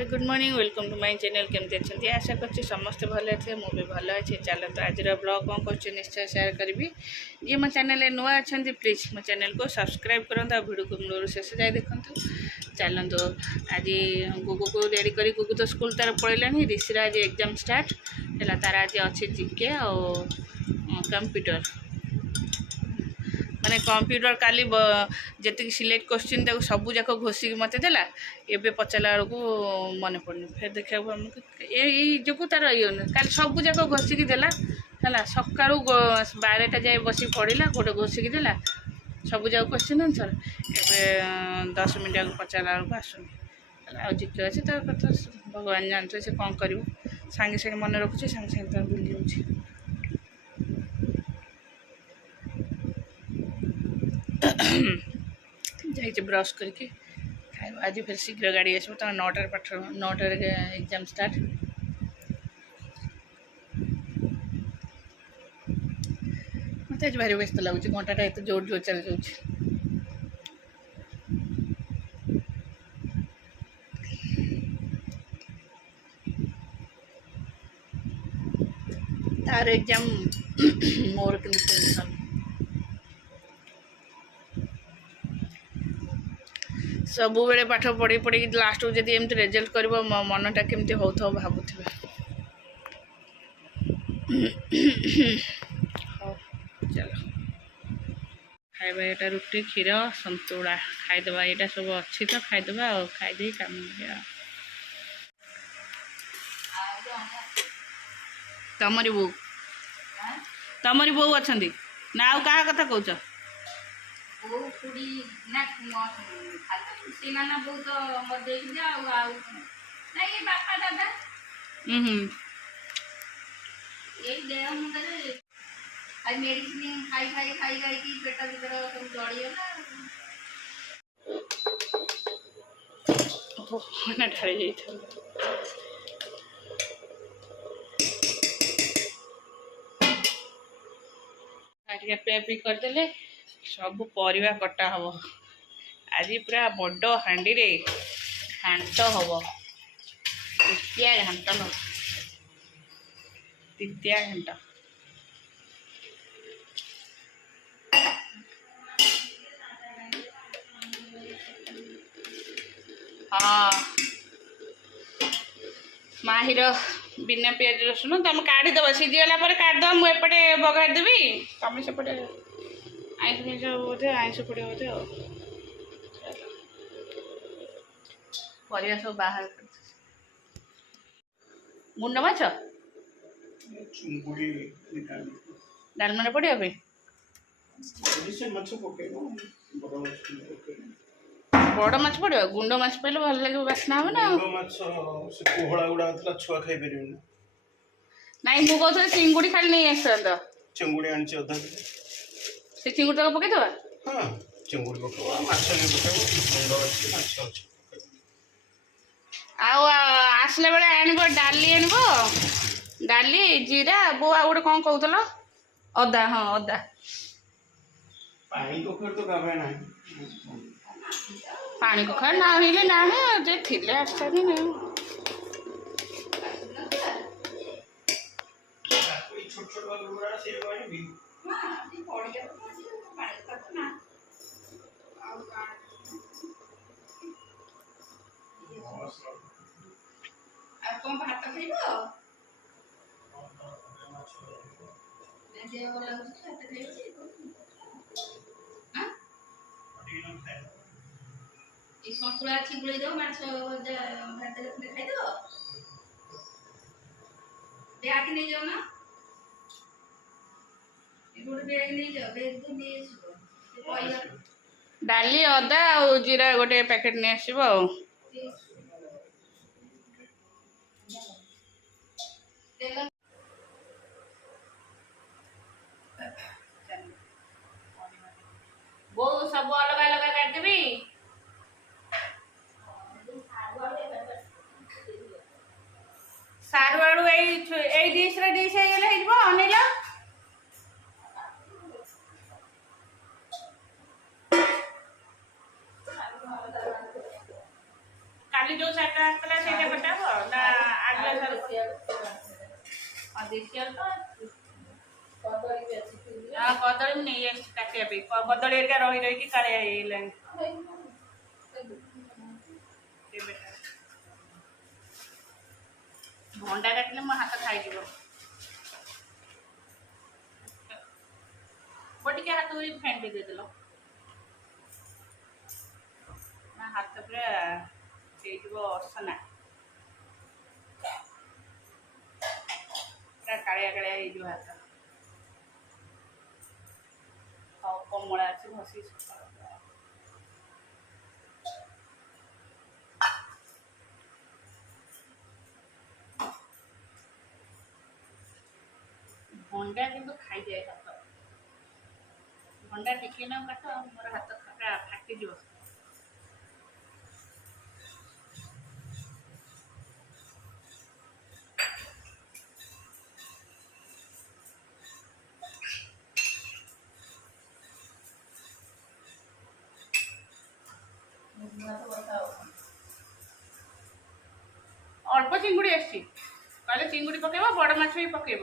नमस्कार good morning welcome to my channel केमती अच्छे आशा कर समस्ते भले अच्छे मुझे भल अच्छे चलते आज ब्लॉग कौन कर निश्चय सेयार करी जी मो चैनल नुआ अच्छा प्लीज मो चैनल को सब्सक्राइब करता वीडियो को मूल शेष जाए देखूँ चलतु आज गुगु को रेडी कर गुगु तो स्कूल तार पड़े ऋषिर आज एग्जाम स्टार्ट है तार आज अच्छे जीके और कंप्यूटर माने computer Kali ji select question देखो सबू जाक घोषिक मत देला एबे पचारा बेलू मन पड़नी फिर देखा जो तार ये काली सबू जाक घोषिक देला है सका 12टा जाए बस पढ़ला गोटे घोषिक देला सबू जाक क्वेश्चन आंसर एबे 10 मिनट आगे पचारा बेलू आसुनी आ जिके अच्छे तो कथा भगवान जानते से कौन कर सागे सागे मन रखुचे सागे सागे तो भूली जाऊँ जाइए ब्रश करके खाए आज फिर शीघ्र गाड़ी आसो तो 9टार पाठ 9टार एग्जाम स्टार्ट मत आज भारी व्यस्त लगुच घंटाटा एत जोर जोर चल जाऊँ तार एग्जाम मोर कि टेंशन सबु बेले पाठ पढ़ी पढ़ी लास्ट को जब एमती रेजल्ट कर मनटा केमती हो भावुवे चलो खाଇବା एटा रुटी क्षीर संतुला खाईदे यहाँ सब अच्छी तो खाईदे खाईदे कम तमरी बो अच्छा ना आउ क्या कथा कौच बो खुड़ी ना सीमाना बो तो मर दे जाओ ना ये बापा दादा ये देह मुंडे आज मेडिसिन खाई खाई खाई खाई की पेट भीतर सब जड़ीगला ना ढाई जाइए पे करदे सब परिवा कटा हम आज पूरा बड़ हांडी रे घांट हम तृतीया घांट न तृतीया घांट हाँ माहिर बिना पियाज रसुण तुम काढ़ीदेव सीझीगला काढ़ीदेव मुझे बघार देवी तुम सेपटे आईस खाई बोधे आईस पड़े बोधे परिया सब बाहर मुंड माछ डालमा पड़िया बड़ माछ पड़ो गुंड माछ पहले भल लगे बास्ना हम ना छुआ खाई पारे ना मु कहते चिंगुड़ी खाली नहीं आस चिंगुड़ी आनी अधा से चिंगुड़ी तक पकईद हाँ चिंगुड़ी पकड़ माछ आसला बेले आनब डाली आनब डाली जीरा बो आ गोटे कौन कहूल अदा हाँ अदा पानी कखर तो गावे ना पानी कखर ना हिले ना जे थिले आसनी ना छोट छोट वाला से वाली भी कौन भात खाइब सतुला छिगुड़ दो माछ भात खाइद बैग नहीं जाओ ना गोटे बैग नहीं जाओ बैग तो नहीं डाली अदा और जीरा गोटे पैकेट नहीं आसो वो सब अलग अलग काटदेवी सारू आड़ू यही डिश अनिल जो साटा आसला सेटा कटाबो ना आगला साल देसी आलू तो हाँ कदली नहीं काटिया पे कदली एरिया रही रही काले भंडा काटिले मो हाथ खाई बटिके हाथ भी फेंटी देदेल हाथ पूरा असना पूरा कालिया कालिया हाथ हाँ कमला अच्छी घसी भंडा किंतु खाई जाए हाथ भंडा टिके ना काट मोर हाथ फाटी जीव अल्प चिंगुड़ी आसी चिंगुड़ी पकेब बड़ माछ भी पकेब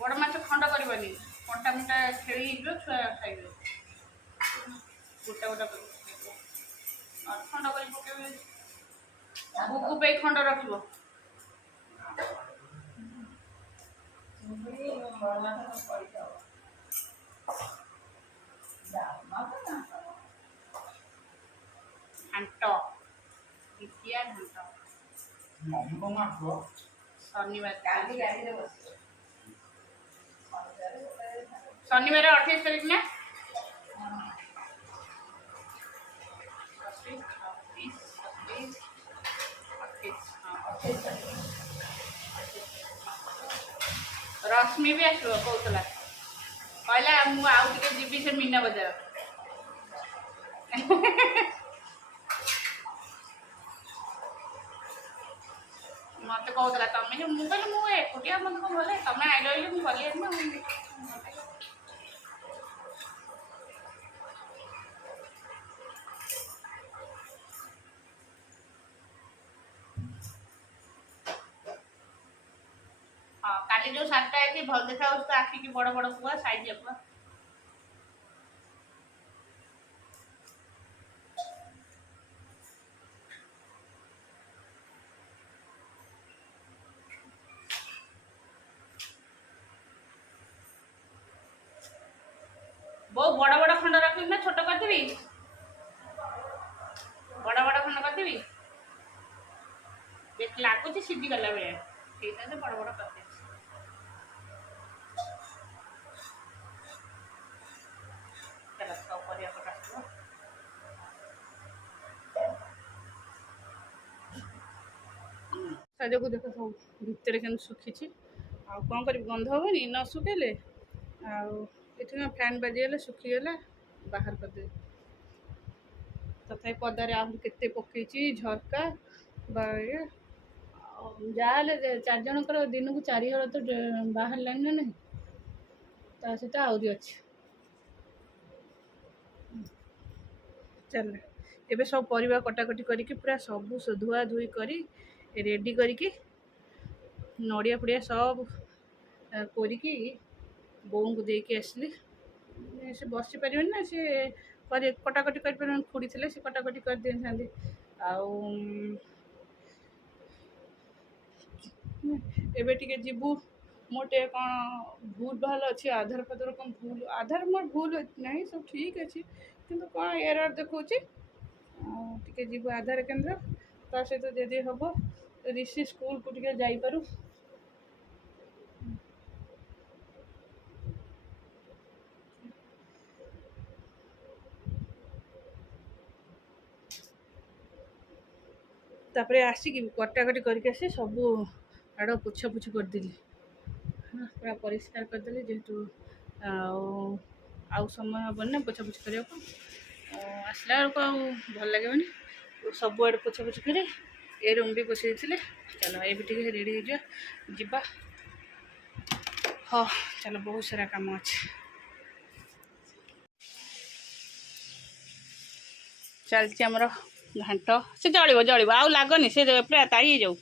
बड़ माछ खंड करनी कंटा मुटा खेली छुआ खाइबे गोटा गोटा खंड कर पकेबे बुकु पे खंड रखिब घाट द्वितीय घाट शनिवार शनिवार 28 तारीख ना 28 रश्मि भी आसो कहला कहला मु आउ टिके जीवी से मीना बजार मत कहला तमें मुझे कहली मुझे एकुटिया मत भले तमें आइल मुझे गली हाँ काली जो सार्टा है भल देखा तो आखि की बड़ बड़ पुआ साइज पुआ बहुत बड़ बड़ खंड रखी ना छोट करदेवी बड़ बड़ खंड करदेवी देख लगुच सीधी गला बेले से बड़ बड़ कर साजा को देख सब भितर के सुखी कौन कर गंध हेनी न सुखेले आठ फैन बाजीगले सुखीगला बाहर करदे तथा पदारे आहरी केते पकई झरका जहाँ 4 जनकर दिन को 4 हल तो बाहर लाइन ना नहीं ता सहित आहरी अच्छे चल एबे सब परिवा कटाकटी करके पूरा सब धुआ धुई करी रेडी करके नड़िया फड़िया सब कोरिकी बोऊ को देके आसली से बसी पार ना सी कटाकटी कर खुड़ी थे से कटाकटी कर दे था एबे टिके जीवु मोटे कौन भूल भाल अच्छी आधार पत्र कौन भूल आधार मोर भूल नहीं सब ठीक अच्छे किंतु कौन एरर देखा टे जीव आधार केन्द्र ता सहित जदि हम ऋषि स्कूल को टे जापारू तापर आसिक कटाकटी करके आसी सब आड़ पोछा पोछी करदेली हाँ पूरा परिष्कार करदेली जेहेतु आउ समय हेनी ना पोछा पोछी करने को आसला बेलू भल लगे सब आड़े पोछा पोछी कर ए रूम भी पोछी देते चलो ये भी रेडी हो जा हाँ चलो बहुत सारा काम अच्छे चलती आमर ଘାଣ୍ଟ ସେ ଜଳିବ ଜଳିବ ଆଉ ଲାଗନି ସେ ପୁରା ତାଇ ହେଇଯାଉ।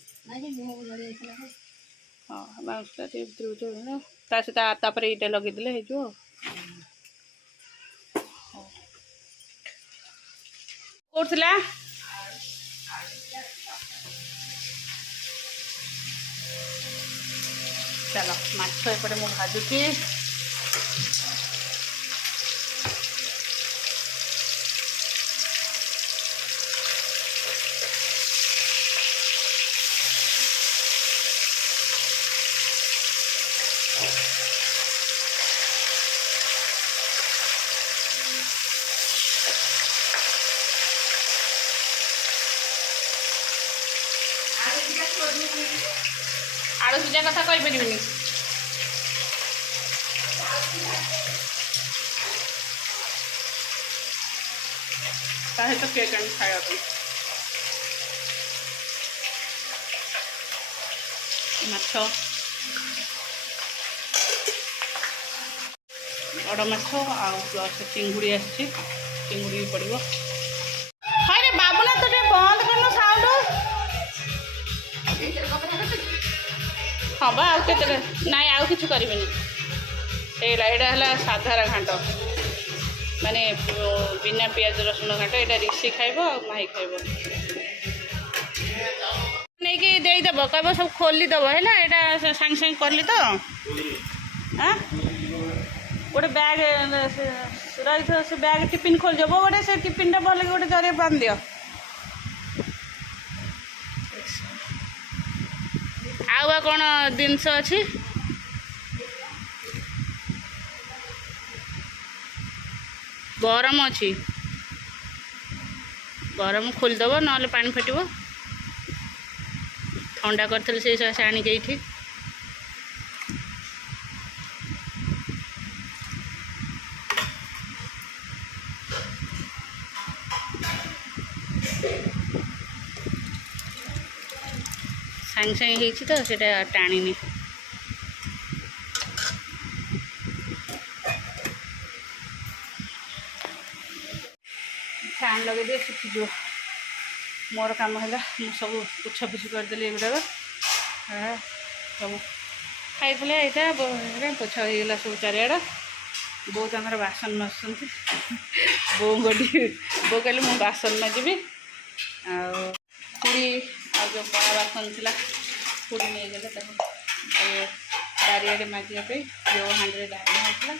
ହଁ ବାଉଁଶଟା ଟିକେ ଭିତରକୁ ତା ସହିତ ତାପରେ ଏଇଟା ଲଗେଇଦେଲେ ହେଇଯିବ। କୋଉଥିଲା ଚାଲ ମାଛ ଏପଟେ ମୁଁ ଭାଜୁଛି। ଆଳୁ ସିଝା କଥା କହିପାରିବିନି। ତା ସହିତ କେକ୍ ଆଣି ଖାଇବା ପାଇଁ ମାଛ ବଡ଼ ମାଛ ଆଉ ପ୍ଲସ୍ ଚିଙ୍ଗୁଡ଼ି ଆସିଛି। ଚିଙ୍ଗୁଡ଼ି ବି ପଡ଼ିବ। ହଇରେ ବାବୁନା ତୁ ଟିକେ ବନ୍ଦ କରୁନୁ ସାଉଣ୍ଡ। ହଁ ବା ଆଉ କେତେ ନାଇଁ ଆଉ କିଛି କରିବିନି। ଏଇଟା ହେଲା ସାଧାର ଘାଣ୍ଟ ମାନେ ବିନା ପିଆଜ ରସୁଣ ଘାଣ୍ଟ। ଏଇଟା ରିସି ଖାଇବ ଆଉ ମାହି ଖାଇବ। ନେଇକି ଦେଇଦେବ କହିବ ସବୁ ଖୋଲିଦେବ ହେଲା। ଏଇଟା ସାଙ୍ଗେ ସାଙ୍ଗେ କଲି ତ ଗୋଟେ ବ୍ୟାଗ୍ ରହିଥିବ ସେ ବ୍ୟାଗ୍ ଟିଫିନ୍ ଖୋଲିଦେବ ଗୋଟେ ସେ ଟିଫିନ୍ଟା ଭଲକି ଗୋଟେ ଜରିରେ ବାନ୍ଧି ଦିଅ। ଆଉ ବା କ'ଣ ଜିନିଷ ଅଛି? ଗରମ ଅଛି ଗରମ ଖୋଲିଦେବ ନହେଲେ ପାଣି ଫାଟିବ। ଥଣ୍ଡା କରିଥିଲି ସେଇ ସକାଶେ ଆଣିକି ଏଇଠି। ସାଙ୍ଗେ ସାଙ୍ଗେ ହେଇଛି ତ ସେଇଟା ଟାଣିନି। ଫ୍ୟାନ୍ ଲଗେଇଦିଏ ଶୁଖିଯିବ। ମୋର କାମ ହେଲା ମୁଁ ସବୁ ପୋଛାପୋଛି କରିଦେଲି। ଏଗୁଡ଼ାକ ସବୁ ଖାଇଥିଲେ ଏଇଟା ପୋଛା ହେଇଗଲା ସବୁ ଚାରିଆଡ଼େ। ବୋଉ ତାଙ୍କର ବାସନ ମାଜୁଛନ୍ତି। ବୋଉ କହିଲେ ମୁଁ ବାସନ ମାଜିବି। ଆଉ ଖୁଡ଼ି ଆଉ ଯେଉଁ ବଡ଼ ବାସନ ଥିଲା ଖୁଡ଼ି ନେଇଗଲେ ତାକୁ ବାରିଆଡ଼େ ମାଜିବା ପାଇଁ। ଯେଉଁ ହାଣ୍ଡିରେ ଡାଲମା ହେଇଥିଲା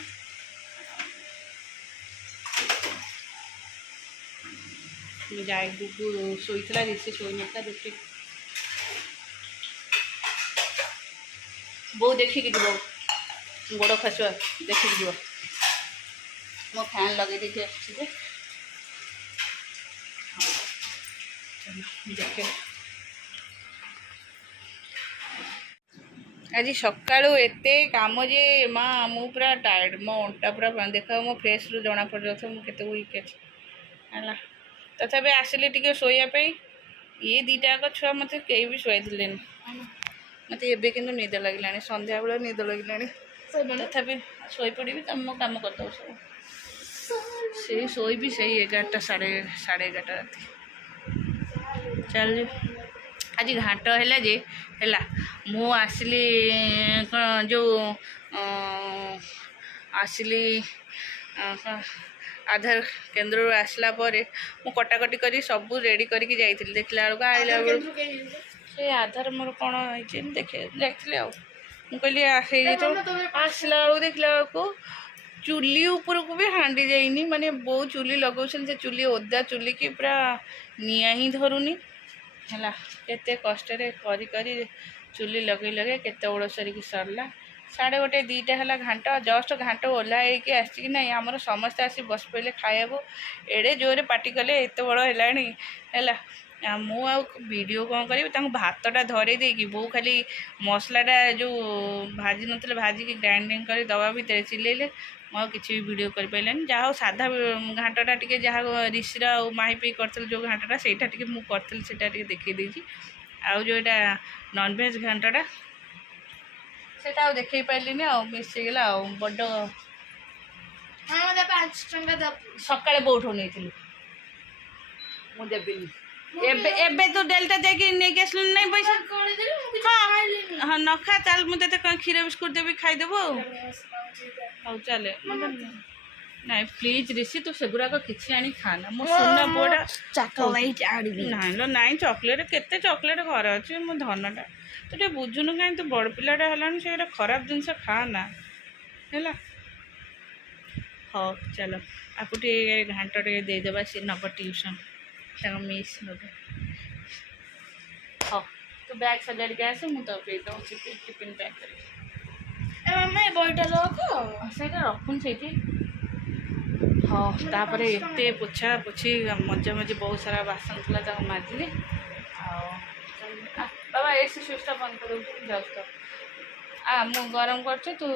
ଯାଇ ଗୁଗୁ ଶୋଇଥିଲା ରିସି ଶୋଇନଥିଲା। ରୁଟି ବୋଉ ଦେଖିକି ଯିବ ଗୋଡ଼ ଖସିବ ଦେଖିକି ଯିବ। ମୋ ଫ୍ୟାନ୍ ଲଗେଇ ଦେଇକି ଆସିଛି ଯେ ଦେଖେ। ଆଜି ସକାଳୁ ଏତେ କାମ ଯେ ମା ମୁଁ ପୁରା ଟାୟାର୍ଡ଼। ମୋ ଅଣ୍ଟା ପୁରା ଦେଖ ମୋ ଫେସ୍ରୁ ଜଣାପଡ଼ିଯାଉଥିବ ମୁଁ କେତେ ୱିକ୍ ଅଛି ହେଲା। ତଥାପି ଆସିଲି ଟିକେ ଶୋଇବା ପାଇଁ। ଇଏ ଦୁଇଟା ଯାକ ଛୁଆ ମୋତେ କେହି ବି ଶୋଇଥିଲେନି। ମୋତେ ଏବେ କିନ୍ତୁ ନିଦ ଲାଗିଲାଣି। ସନ୍ଧ୍ୟାବେଳେ ନିଦ ଲାଗିଲାଣି। ତଥାପି ଶୋଇପଡ଼ିବି ମୋ କାମ କରିଦେବ ସବୁ। ସେଇ ଶୋଇବି ସେଇ 11ଟା ସାଢ଼େ 11ଟା ରାତି। ଚାଲ ଆଜି ଘାଣ୍ଟ ହେଲା ଯେ ହେଲା। ମୁଁ ଆସିଲି ଯେଉଁ ଆସିଲି ଆଧାର କେନ୍ଦ୍ରରୁ ଆସିଲା ପରେ ମୁଁ କଟାକଟି କରି ସବୁ ରେଡ଼ି କରିକି ଯାଇଥିଲି। ଦେଖିଲା ବେଳକୁ ଆଇଲା ବେଳକୁ ସେ ଆଧାର ମୋର କ'ଣ ହେଇଛି ଯାଇଥିଲି। ଆଉ ମୁଁ କହିଲି ହେଇଯାଇଥିବ। ଆସିଲା ବେଳକୁ ଦେଖିଲା ବେଳକୁ ଚୁଲି ଉପରକୁ ବି ହାଣ୍ଡି ଯାଇନି। ମାନେ ବୋଉ ଚୁଲି ଲଗାଉଛନ୍ତି। ସେ ଚୁଲି ଓଦା ଚୁଲିକି ପୁରା ନିଆଁ ହିଁ ଧରୁନି ହେଲା। କେତେ କଷ୍ଟରେ କରି କରି ଚୁଲି ଲଗେଇ କେତେବେଳେ ସରିକି ସରିଲା। 1:30 2ଟା ହେଲା। ଘାଣ୍ଟ ଜଷ୍ଟ ଘାଣ୍ଟ ଓହ୍ଲା ହେଇକି ଆସିଛି କି ନାହିଁ ଆମର ସମସ୍ତେ ଆସି ବସି ପଡ଼ିଲେ ଖାଇବାକୁ। ଏଡ଼େ ଜୋରରେ ପାଟି କଲେ ଏତେ ବଡ଼ ହେଲାଣି ହେଲା। ମୁଁ ଆଉ ଭିଡ଼ିଓ କ'ଣ କରିବି। ତାଙ୍କୁ ଭାତଟା ଧରେଇ ଦେଇକି ବୋଉ ଖାଲି ମସଲାଟା ଯେଉଁ ଭାଜି ନଥିଲେ ଭାଜିକି ଗ୍ରାଇଣ୍ଡିଙ୍ଗ କରି ଦେବା ଭିତରେ ଚିଲେଇଲେ। ମୁଁ ଆଉ କିଛି ବି ଭିଡ଼ିଓ କରିପାରିଲିନି। ଯାହା ହଉ ସାଧା ଘାଣ୍ଟଟା ଟିକେ ଯାହା ରିସିର ଆଉ ମାହି ପିଇ କରିଥିଲି ଯେଉଁ ଘାଣ୍ଟଟା ସେଇଟା ଟିକେ ମୁଁ କରିଥିଲି ସେଇଟା ଟିକେ ଦେଖେଇ ଦେଇଛି। ଆଉ ଯେଉଁ ଏଇଟା ନନଭେଜ୍ ଘାଣ୍ଟଟା ସେଇଟା ଆଉ ଦେଖେଇ ପାରିଲିନି। ଆଉ ମିସ୍ ହେଇଗଲା। ଆଉ ବଡ଼ 5 ଟଙ୍କା ସକାଳେ ବୋଉଠୁ ନେଇଥିଲି। ମୁଁ ଦେବିନି ଏବେ ଏବେ ତୁ ଡେଲଟା ଯାଇକି ନେଇକି ଆସିଲୁ ନାହିଁ ପଇସା ହଁ ନ ଖା ଚାଲ ମୁଁ ତତେ କ'ଣ କ୍ଷୀର ବିସ୍କୁଟ ଦେବି ଖାଇଦେବୁ ଆଉ ହଉ ଚାଲେ ନାଇଁ ପ୍ଲିଜ୍ ରିସି ତୁ ସେଗୁଡ଼ାକ କିଛି ଆଣି ଖାନା ମୋ ସୁନା ପୁଅଟା ଚକୋଲେଟ୍ ଆଣିବି। ନାଇଁ ଲୋ ନାଇଁ ଚକୋଲେଟ୍ କେତେ ଚକୋଲେଟ୍ ଘରେ ଅଛି ମୋ ଧନଟା ତୁ ଟିକେ ବୁଝୁନୁ କାହିଁ ତୁ ବଡ଼ ପିଲାଟା ହେଲାଣି ସେଗୁଡ଼ା ଖରାପ ଜିନିଷ ଖାଆନା ହେଲା ହଉ ଚାଲ ଆକୁ ଟିକେ ଘାଣ୍ଟ ଟିକେ ଦେଇଦେବା ସେ ନେବ ଟ୍ୟୁସନ୍ ତାଙ୍କ ମିସ୍ ନେବେ ହଉ ତୁ ବ୍ୟାଗ୍ ସଜାଡ଼ିକି ଆସେ ମୁଁ ତ ଦେଇଦେଉଛି ଟିଫିନ୍ ପ୍ୟାକ୍ କରିକି ମାମା ଏ ବହିଟା ରଖ ସେଇଟା ରଖୁନି ସେଇଠି ହଁ ତାପରେ ଏତେ ପୋଛା ପୋଛି ମଜା ମଜି ବହୁତ ସାରା ବାସନ ଥିଲା ତାକୁ ମାଜିଲି ଆଉ ବାବା ଏସି ସୁଇଚ୍ଟା ବନ୍ଦ କରିଦେଉଛି ଯାଉଛି ତ ମୁଁ ଗରମ କରୁଛି ତୁ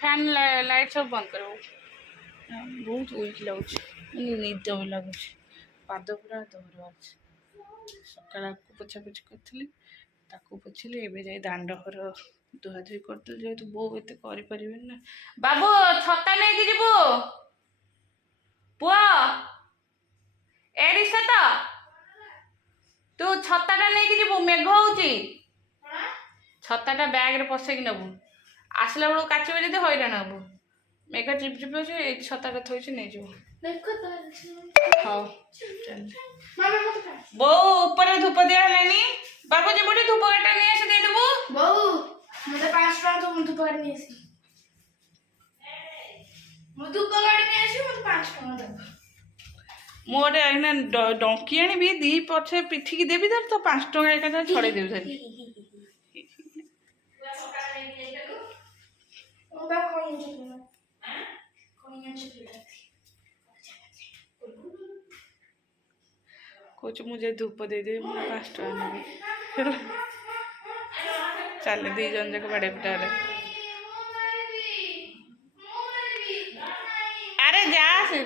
ଫ୍ୟାନ୍ ଲାଇଟ୍ ସବୁ ବନ୍ଦ କରିବୁ ବହୁତ ୱିକ୍ ଲାଗୁଛି ନିଦ ବି ଲାଗୁଛି ପାଦ ପୁରା ଦର ଅଛି ସକାଳେ ଆକୁ ପୋଛାପୋଛି କରିଥିଲି ତାକୁ ପୋଛିଲି ଏବେ ଯାଇ ଦାଣ୍ଡ ଘର ଧୁଆଧୁଇ କରିଥିଲି ଯେହେତୁ ବୋଉ ଏତେ କରିପାରିବେନି ନା ବାବୁ ଛତା ନେଇକି ଯିବୁ ପୁଅ ଏଡ଼ିସ ତ ତୁ ଛତାଟା ନେଇକି ଯିବୁ ମେଘ ହଉଛି ଛତାଟା ବ୍ୟାଗରେ ପଶେଇକି ନେବୁ ଆସିଲା ବେଳକୁ କାଚିବ ଯଦି ହଇରାଣ ହବୁ ମେଘ ଚିପ୍ ଚିପ୍ ଅଛି ଏଇ ଛତାଟା ଥୋଇଛି ନେଇଯିବୁ ହଉ ବୋଉ ଉପରେ ଧୂପ ଦିଆ ହେଲାନି ବାବୁ ଯିବୁଠି ଧୂପ କାଟା ନେଇ ଆସି ଦେଇଦେବୁ ବୋଉ ମତେ 5 ଟଙ୍କା ତ ଧୂପ କାଟି ନେଇ ଆସି ମୁଁ ଧୂପ କାଟି ନେଇ ଆସିବି ମତେ 5 ଟଙ୍କା ଦେବ ମୁଁ ଗୋଟେ ଏଇନା ଡଙ୍କି ଆଣିବି ଦି ପଛେ ପିଠିକି ଦେବି ତାର ତ 5 ଟଙ୍କା ଏକାଥରେ ଛଡ଼େଇ ଦେବି ଧରି କହୁଛୁ ମୁଁ ଯେ ଧୂପ ଦେଇଦେବି ମୁଁ 5 ଟଙ୍କା ନେବି ହେଲା ଚାଲେ 2 ଜଣ ଯାକ ବାଡ଼େ ପିଟା ହେଲେ ଆରେ ଯା ସେ